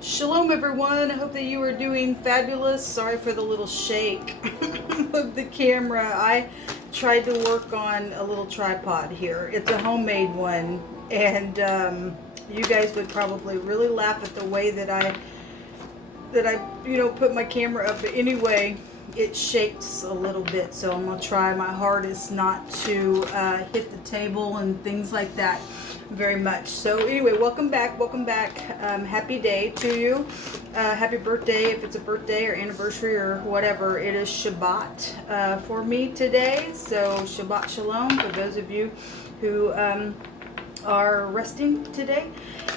Shalom everyone, I hope that you are doing fabulous. Sorry for the little shake of the camera. I tried to work on a little tripod here. It's a homemade one, and you guys would probably really laugh at the way that I put my camera up. But anyway, it shakes a little bit, so I'm gonna try my hardest not to hit the table and things like that very much. So anyway, welcome back. Happy day to you. Happy birthday if it's a birthday or anniversary or whatever. It is Shabbat for me today, so Shabbat Shalom for those of you who are resting today.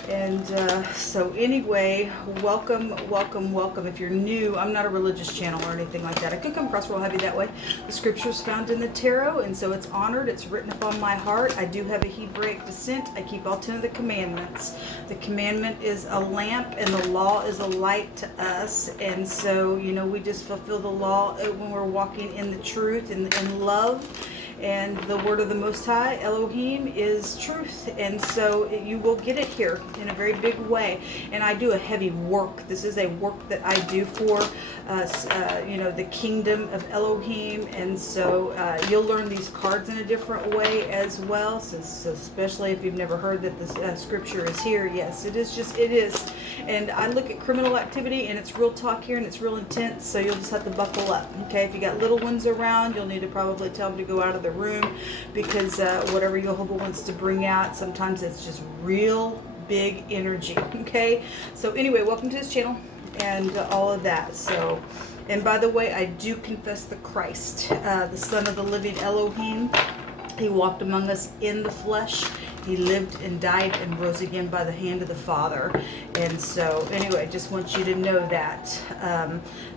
And so anyway, welcome. If you're new, I'm not a religious channel or anything like that. I could come across real heavy that way. The scripture's found in the tarot, and so it's honored. It's written upon my heart. I do have a Hebraic descent. I keep all 10 of the commandments. The commandment is a lamp, and the law is a light to us. And so, we just fulfill the law when we're walking in the truth and in love. And the word of the Most High, Elohim, is truth. And so you will get it here in a very big way. And I do a heavy work. This is a work that I do for, the kingdom of Elohim. And so you'll learn these cards in a different way as well. So especially if you've never heard that the scripture is here. Yes, it is. And I look at criminal activity, and it's real talk here, and it's real intense. So you'll just have to buckle up. Okay, if you got little ones around, you'll need to probably tell them to go out of the room, because whatever Jehovah wants to bring out, sometimes it's just real big energy. Okay, so anyway, welcome to this channel and all of that. So, and by the way, I do confess the Christ, the Son of the living Elohim. He walked among us in the flesh. He lived and died and rose again by the hand of the Father. And so, anyway, just want you to know that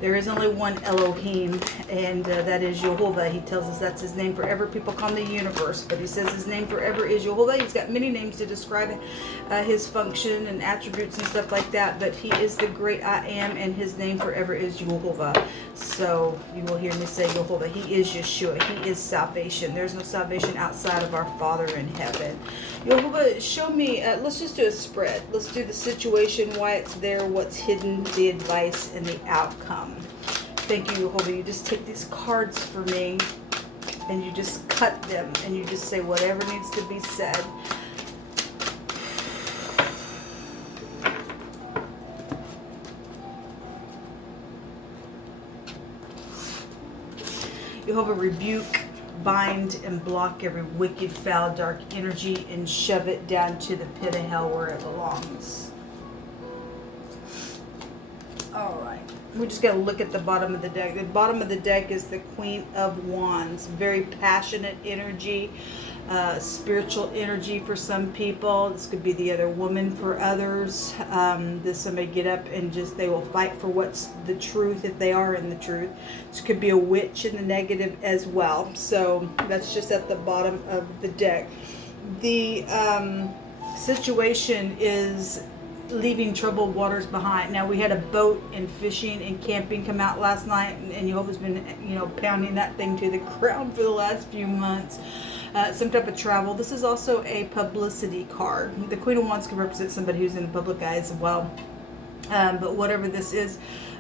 there is only one Elohim, and that is Jehovah. He tells us that's his name forever. People call him the universe, but he says his name forever is Jehovah. He's got many names to describe his function and attributes and stuff like that, but he is the great I am, and his name forever is Jehovah. So you will hear me say Jehovah. He is Yeshua. He is salvation. There's no salvation outside of our Father in heaven. Jehovah, show me, let's just do a spread. Let's do the situation, why it's there, what's hidden, the advice, and the outcome. Thank you, Jehovah. You just take these cards for me, and you just cut them, and you just say whatever needs to be said. Jehovah, rebuke, bind, and block every wicked, foul, dark energy, and shove it down to the pit of hell where it belongs. All right. We just got to look at the bottom of the deck. The bottom of the deck is the Queen of Wands. Very passionate energy, spiritual energy for some people. This could be the other woman for others. This somebody get up and they will fight for what's the truth if they are in the truth. This could be a witch in the negative as well. So that's just at the bottom of the deck. The situation is leaving troubled waters behind. Now, we had a boat and fishing and camping come out last night, and Jehovah's been, pounding that thing to the ground for the last few months. Some type of travel. This is also a publicity card. The Queen of Wands can represent somebody who's in the public eye as well. But whatever this is,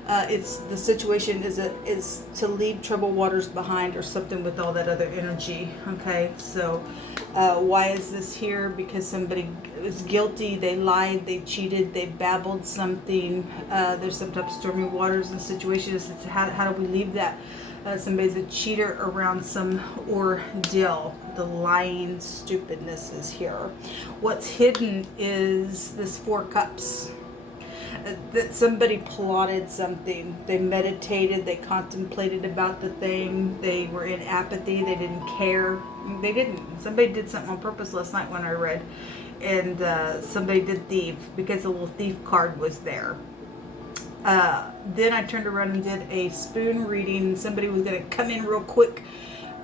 it's the situation is to leave troubled waters behind, or something with all that other energy. Okay, so why is this here? Because somebody is guilty. They lied. They cheated. They babbled something. There's some type of stormy waters and situations. It's how do we leave that? Somebody's a cheater around some ordeal. The lying stupidness is here. What's hidden is this Four Cups. That somebody plotted something. They meditated. They contemplated about the thing. They were in apathy. They didn't care. They didn't. Somebody did something on purpose last night when I read. And somebody did thief, because the little thief card was there. Then I turned around and did a spoon reading. Somebody was going to come in real quick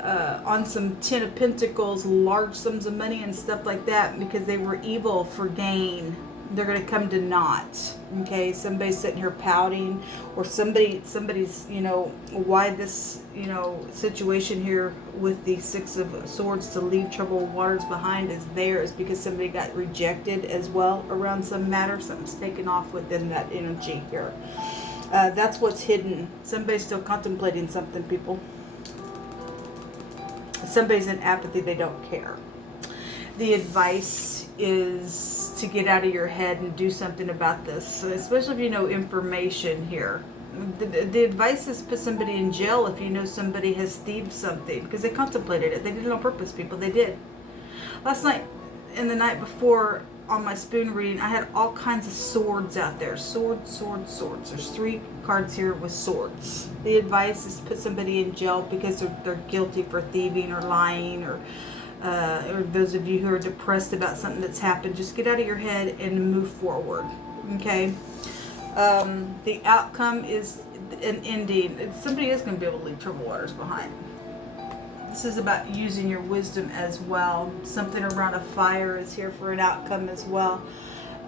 on some Ten of Pentacles, large sums of money and stuff like that, because they were evil for gain. They're going to come to naught. Okay, somebody's sitting here pouting, or somebody's, you know, why this, you know, situation here with the Six of Swords to leave troubled waters behind is there is because somebody got rejected as well around some matter. Something's taken off within that energy here. That's what's hidden. Somebody's still contemplating something, people. Somebody's in apathy, they don't care. The advice is to get out of your head and do something about this, especially if you know information here. The advice is put somebody in jail if you know somebody has thieved something, because they contemplated it. They did it on purpose, people. They did. Last night and the night before on my spoon reading, I had all kinds of swords out there. Swords, swords, swords. There's 3 cards here with swords. The advice is put somebody in jail because they're guilty for thieving or lying, or those of you who are depressed about something that's happened. Just get out of your head and move forward. Okay? The outcome is an ending. Somebody is going to be able to leave troubled waters behind. This is about using your wisdom as well. Something around a fire is here for an outcome as well.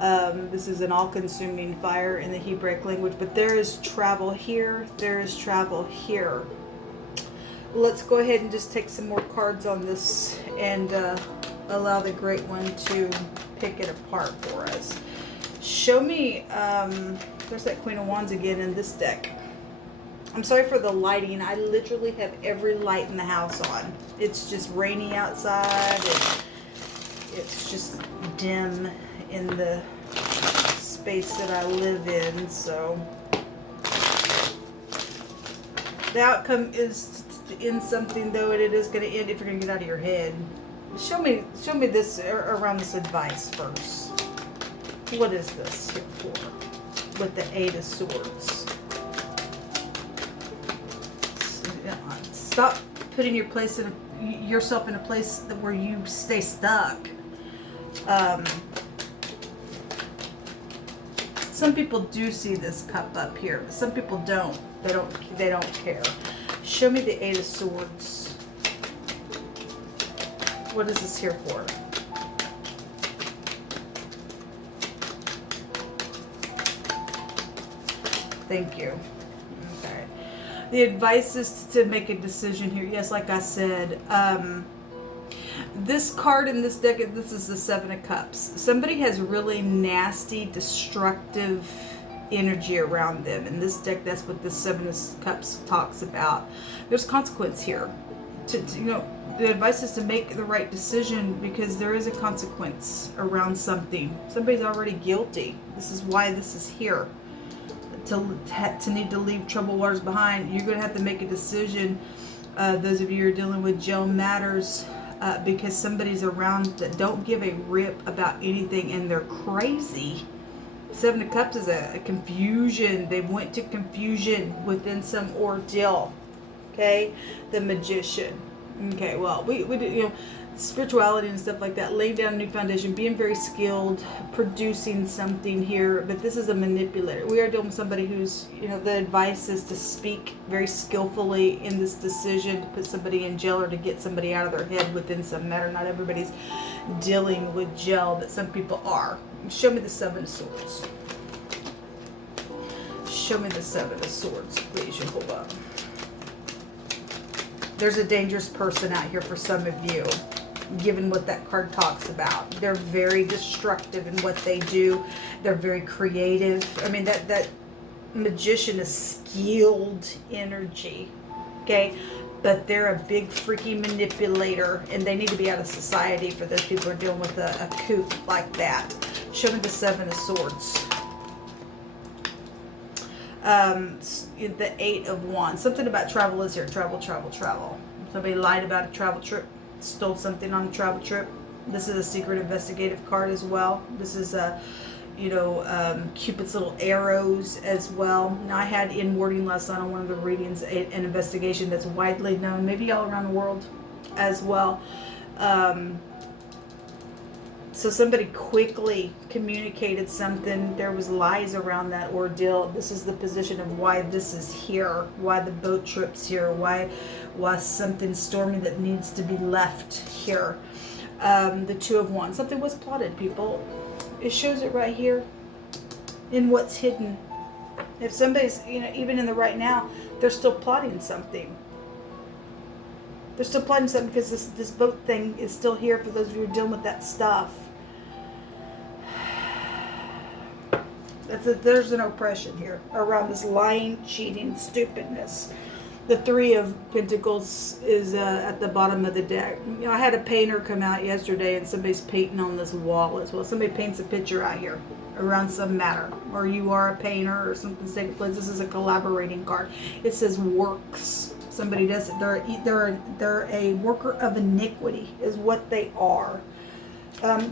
This is an all-consuming fire in the Hebraic language, but there is travel here. There is travel here. Let's go ahead and just take some more cards on this and allow the Great One to pick it apart for us. Show me, there's that Queen of Wands again in this deck. I'm sorry for the lighting. I literally have every light in the house on. It's just rainy outside, and it's just dim in the space that I live in. So the outcome is to end something, though, and it is going to end if you're going to get out of your head. Show me this around this advice first. What is this here for? With the 8 of Swords. Stop putting yourself in a place where you stay stuck. Some people do see this cup up here, but some people don't. They don't care. Show me the 8 of Swords. What is this here for? Thank you. Okay. The advice is to make a decision here. Yes, like I said, this card in this deck, this is the 7 of Cups. Somebody has really nasty, destructive energy around them. In this deck, that's what the 7 of Cups talks about. There's consequence here. You know, the advice is to make the right decision because there is a consequence around something. Somebody's already guilty. This is why this is here. To need to leave troubled waters behind, you're going to have to make a decision. Those of you who are dealing with jail matters, because somebody's around that don't give a rip about anything, and they're crazy. 7 of Cups is a confusion. They went to confusion within some ordeal. Okay, the Magician. Okay, well, we do, you know, spirituality and stuff like that, laying down a new foundation, being very skilled, producing something here, but this is a manipulator. We are dealing with somebody who's, you know, the advice is to speak very skillfully in this decision to put somebody in jail or to get somebody out of their head within some matter. Not everybody's dealing with jail, but some people are. Show me the 7 of Swords. Show me the 7 of Swords, please, Jehovah. There's a dangerous person out here for some of you, given what that card talks about. They're very destructive in what they do. They're very creative. I mean, that Magician is skilled energy, okay? But they're a big freaky manipulator, and they need to be out of society for those people who are dealing with a coup like that. Show me the 7 of Swords. The 8 of Wands. Something about travel is here. Travel, travel, travel. Somebody lied about a travel trip, stole something on a travel trip. This is a secret investigative card as well. This is a, you know, Cupid's little arrows as well. Now, I had in wording last night on one of the readings an investigation that's widely known, maybe all around the world as well. So somebody quickly communicated something. There was lies around that ordeal. This is the position of why this is here, why the boat trip's here, why something stormy that needs to be left here. The 2 of Wands. Something was plotted, people. It shows it right here. in what's hidden. If somebody's, even in the right now, they're still plotting something. They're still plotting something because this boat thing is still here for those of you who are dealing with that stuff. There's an oppression here around this lying, cheating, stupidness. The Three of Pentacles is at the bottom of the deck. I had a painter come out yesterday and somebody's painting on this wall as well. Somebody paints a picture out here around some matter. Or you are a painter or something's taking place. This is a collaborating card. It says works. Somebody does it. They're a worker of iniquity is what they are.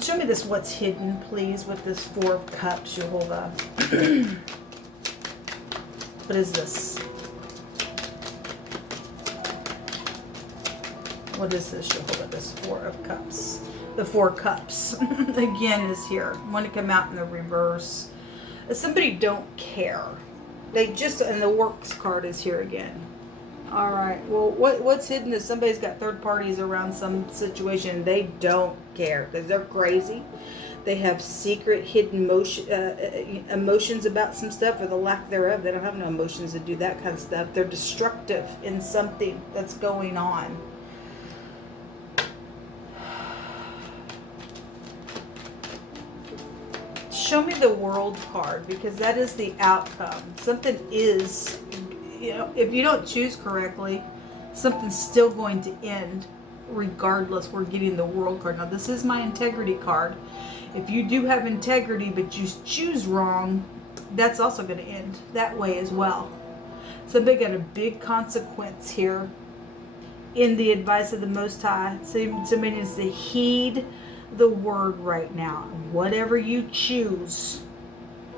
Show me this what's hidden, please, with this Four of Cups, Jehovah. What is this? What is this, Jehovah? This Four of Cups. The Four Cups, again, is here. I want to come out in the reverse. Somebody don't care. They just, and the Works card is here again. All right. Well, what's hidden is somebody's got third parties around some situation. They don't care because they're crazy. They have secret, hidden emotions about some stuff, or the lack thereof. They don't have no emotions to do that kind of stuff. They're destructive in something that's going on. Show me the World card, because that is the outcome. Something is, if you don't choose correctly, something's still going to end regardless. We're getting the World card. Now, this is my integrity card. If you do have integrity but you choose wrong, that's also going to end that way as well. Somebody got a big consequence here in the advice of the Most High. Somebody needs to heed the word right now. Whatever you choose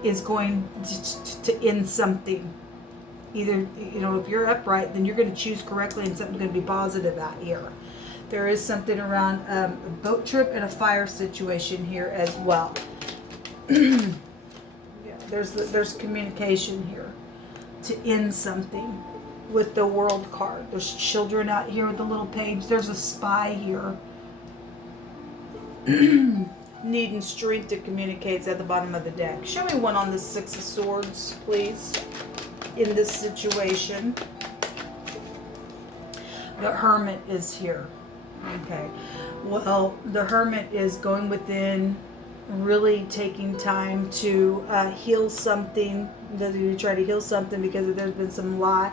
is going to end something. Either, if you're upright, then you're going to choose correctly and something's going to be positive out here. There is something around a boat trip and a fire situation here as well. Yeah, there's communication here to end something with the World card. There's children out here with the little page. There's a spy here. Needing strength to communicate at the bottom of the deck. Show me one on the Six of Swords, please, in this situation. The Hermit is here. Okay. Well, the Hermit is going within, really taking time to heal something. You try to heal something because there's been some lie.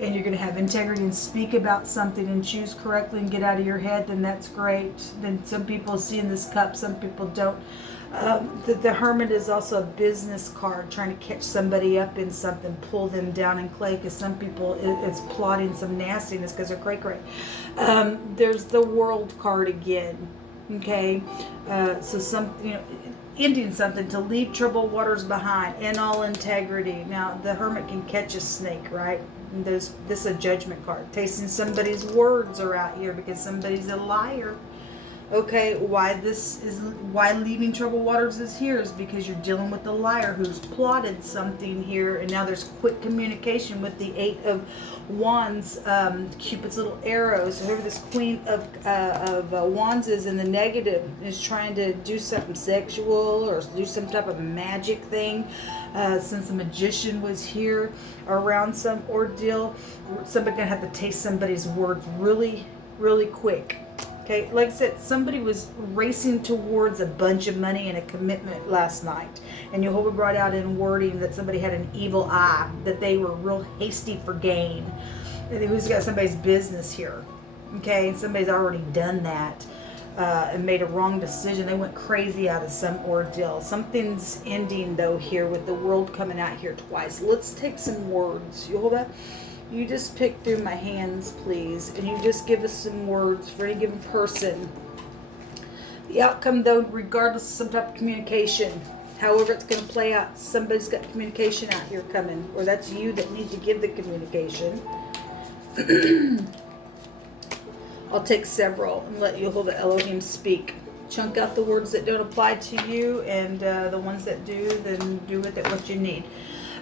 And you're going to have integrity and speak about something and choose correctly and get out of your head, then that's great. Then some people see in this cup, some people don't. The Hermit is also a business card, trying to catch somebody up in something, pull them down in clay, because some people, it's plotting some nastiness because they're cray-cray. There's the World card again, okay? So ending something, to leave troubled waters behind in all integrity. Now, the Hermit can catch a snake, right? This is a Judgment card. Tasting somebody's words are out here because somebody's a liar. Okay, why leaving troubled waters is here is because you're dealing with the liar who's plotted something here, and now there's quick communication with the Eight of Wands, Cupid's little arrows. So whoever this Queen of Wands is in the negative is trying to do something sexual or do some type of magic thing. Since the Magician was here around some ordeal, somebody's gonna have to taste somebody's words really, really quick. Okay, like I said, somebody was racing towards a bunch of money and a commitment last night. And Jehovah brought out in wording that somebody had an evil eye, that they were real hasty for gain. And who's got somebody's business here? Okay, and somebody's already done that and made a wrong decision. They went crazy out of some ordeal. Something's ending, though, here with the World coming out here twice. Let's take some words. Jehovah, you just pick through my hands, please, and you just give us some words for any given person. The outcome, though, regardless of some type of communication, however it's going to play out, somebody's got communication out here coming, or that's you that need to give the communication. I'll take several and let Jehovah Elohim speak. Chunk out the words that don't apply to you, and the ones that do, then do with it what you need.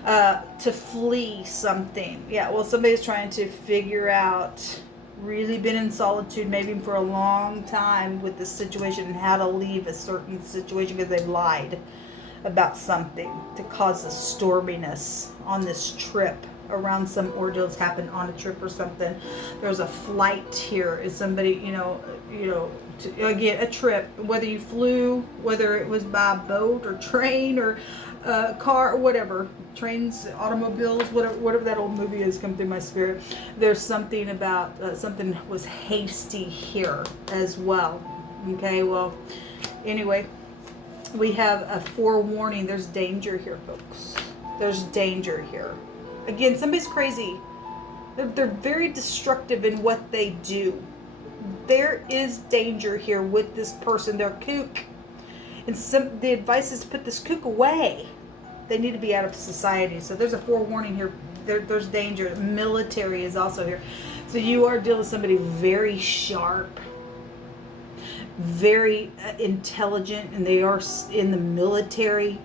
To flee something. Yeah, well, somebody's trying to figure out, really been in solitude maybe for a long time with this situation and how to leave a certain situation because they've lied. about something to cause a storminess on this trip around some ordeal that's happened on a trip or something. There's a flight here. Is somebody, again, a trip, whether you flew, whether it was by boat or train or car or whatever, trains, automobiles, whatever that old movie is, come through my spirit. There's something about something was hasty here as well. Okay, well, anyway, we have a forewarning. There's danger here, folks. There's danger here. Again, somebody's crazy. They're very destructive in what they do. There is danger here with this person. They're kook. And the advice is to put this kook away. They need to be out of society. So there's a forewarning here. There's danger. Military is also here. So you are dealing with somebody very sharp, very intelligent, and they are in the military.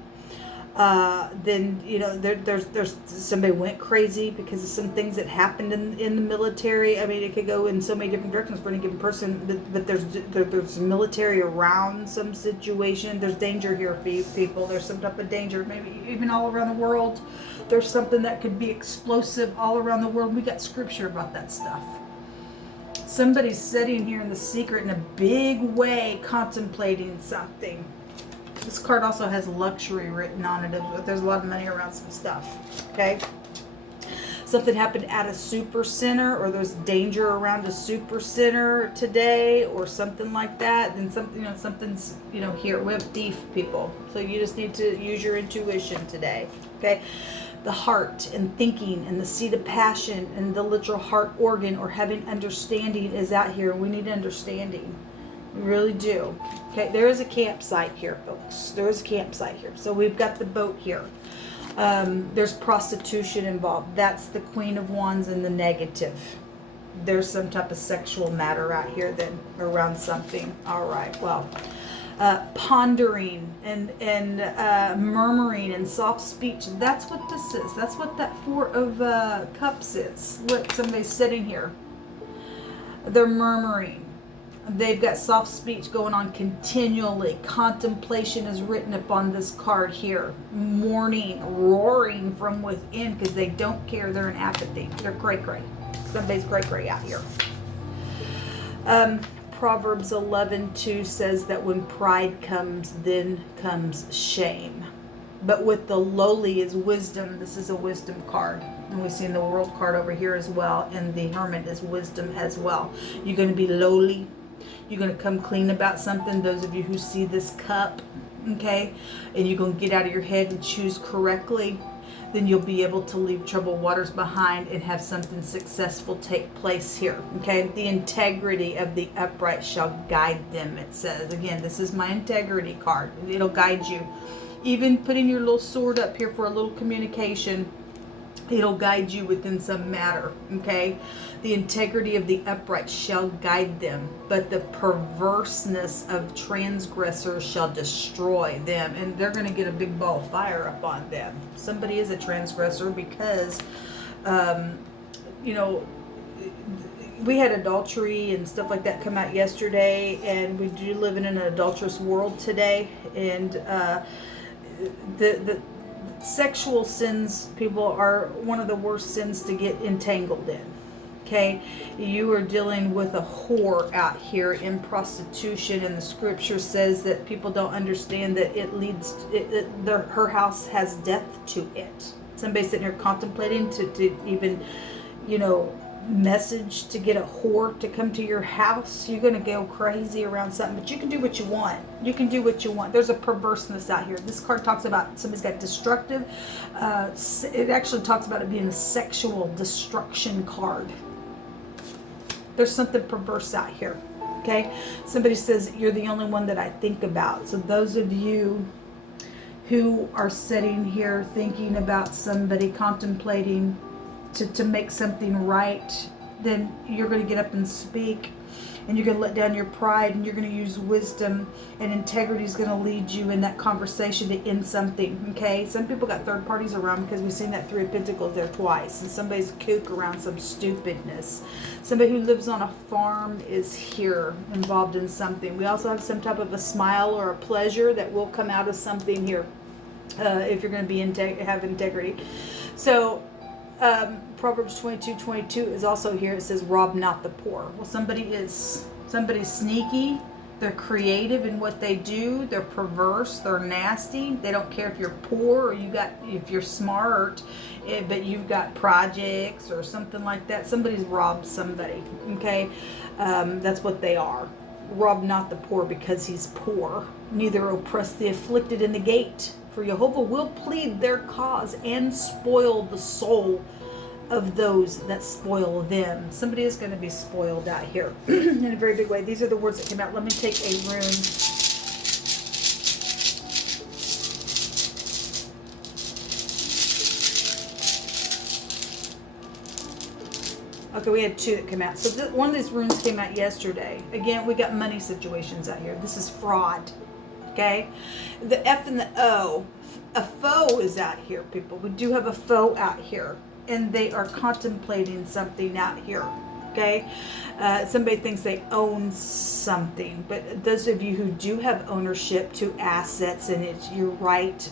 Then there's somebody went crazy because of some things that happened in the military. I mean, it could go in so many different directions for any given person, but there's military around some situation. There's danger here, people. There's some type of danger, maybe even all around the world. There's something that could be explosive all around the world. We got scripture about that stuff. Somebody's sitting here in the secret in a big way, contemplating something. This card also has luxury written on it. There's a lot of money around some stuff. Okay. Something happened at a super center, or there's danger around a super center today, or something like that. Then something, something's, here. We have thief, people. So you just need to use your intuition today. Okay. The heart and thinking and the seat of passion and the literal heart organ or having understanding is out here. We need understanding. We really do. Okay, there is a campsite here, folks. There is a campsite here. So we've got the boat here. There's prostitution involved. That's the Queen of Wands in the negative. There's some type of sexual matter out here then around something. All right, well, pondering and murmuring and soft speech. That's what this is. That's what that Four of Cups is. Look, somebody's sitting here. They're murmuring. They've got soft speech going on continually. Contemplation is written upon this card here. Mourning, roaring from within because they don't care. They're in apathy. They're cray-cray. Somebody's cray-cray out here. Proverbs 11:2 says that when pride comes, then comes shame. But with the lowly is wisdom. This is a wisdom card. And we've seen the world card over here as well. And the hermit is wisdom as well. You're going to be lowly. You're going to come clean about something. Those of you who see this cup, okay, and you're going to get out of your head and choose correctly, then you'll be able to leave troubled waters behind and have something successful take place here, okay? The integrity of the upright shall guide them, it says. Again, this is my integrity card. It'll guide you. Even putting your little sword up here for a little communication, it'll guide you within some matter, okay? The integrity of the upright shall guide them, but the perverseness of transgressors shall destroy them. And they're going to get a big ball of fire up on them. Somebody is a transgressor because, we had adultery and stuff like that come out yesterday, and we do live in an adulterous world today. And the sexual sins, people, are one of the worst sins to get entangled in. Okay, you are dealing with a whore out here in prostitution, and the scripture says that people don't understand that it leads. Her house has death to it. Somebody sitting here contemplating to even, message to get a whore to come to your house. You're going to go crazy around something, but you can do what you want. You can do what you want. There's a perverseness out here. This card talks about somebody's got destructive. It actually talks about it being a sexual destruction card. There's something perverse out here. Okay, somebody says you're the only one that I think about. So those of you who are sitting here thinking about somebody, contemplating to make something right, then you're going to get up and speak, and you're going to let down your pride, and you're going to use wisdom, and integrity is going to lead you in that conversation to end something. Okay, some people got third parties around because we've seen that Three of Pentacles there twice, and somebody's kook around some stupidness. Somebody who lives on a farm is here involved in something. We also have some type of a smile or a pleasure that will come out of something here. if you're going to be have integrity. So Proverbs 22:22 is also here. It says, rob not the poor. Well, somebody's sneaky. They're creative in what they do. They're perverse. They're nasty. They don't care if you're poor or if you're smart, but you've got projects or something like that. Somebody's robbed somebody. Okay, that's what they are. Rob not the poor because he's poor. Neither oppress the afflicted in the gate. For Jehovah will plead their cause and spoil the soul of those that spoil them. Somebody is going to be spoiled out here in a very big way. These are the words that came out. Let me take a rune. Okay, we had 2 that came out. So one of these runes came out yesterday. Again, we got money situations out here. This is fraud. Okay, the F and the O. A foe is out here, people. We do have a foe out here, and they are contemplating something out here. Okay, somebody thinks they own something, but those of you who do have ownership to assets and it's your right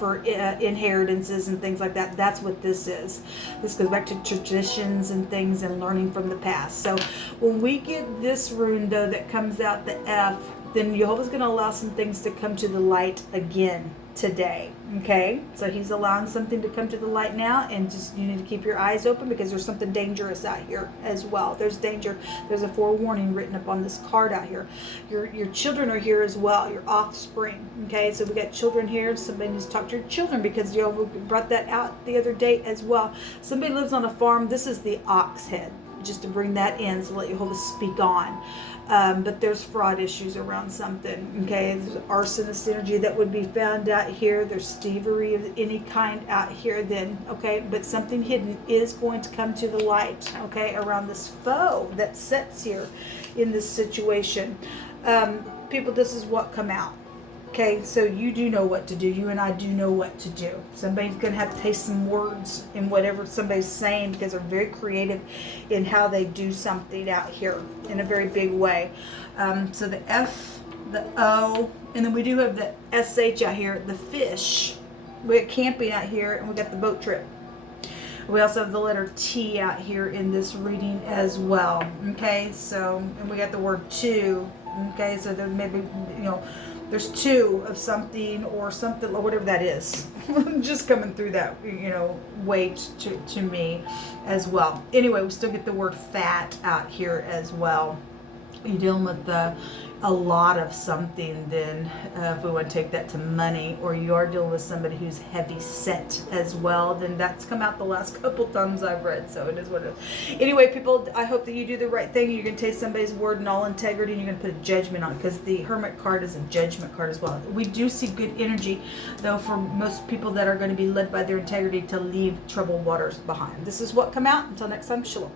for inheritances and things like that, that's what this is. This goes back to traditions and things and learning from the past. So when we get this rune though that comes out, the F, then Jehovah's going to allow some things to come to the light again today. Okay, so he's allowing something to come to the light now, and just you need to keep your eyes open because there's something dangerous out here as well. There's danger. There's a forewarning written up on this card out here. Your children are here as well, your offspring. Okay, so we got children here. Somebody needs to talk to your children because Jehovah brought that out the other day as well. Somebody lives on a farm. This is the ox head, just to bring that in, so let Jehovah speak on. But there's fraud issues around something. Okay, there's arsonist energy that would be found out here. There's thievery of any kind out here then. Okay, but something hidden is going to come to the light. Okay, around this foe that sits here in this situation. People, this is what come out. Okay, so you do know what to do. You and I do know what to do. Somebody's going to have to taste some words in whatever somebody's saying because they're very creative in how they do something out here in a very big way. So the F, the O, and then we do have the SH out here, the fish. We got camping out here, and we got the boat trip. We also have the letter T out here in this reading as well. Okay, so, and we got the word two. Okay, so there may be, there's 2 of something or something, or whatever that is. Just coming through that, weight to me as well. Anyway, we still get the word fat out here as well. You're dealing with a lot of something then, if we want to take that to money, or you are dealing with somebody who's heavy set as well, then that's come out the last couple times I've read, so it is what it is. Anyway, people, I hope that you do the right thing. You're going to take somebody's word in all integrity, and you're going to put a judgment on it, because the Hermit card is a judgment card as well. We do see good energy, though, for most people that are going to be led by their integrity to leave troubled waters behind. This is what come out. Until next time, shalom.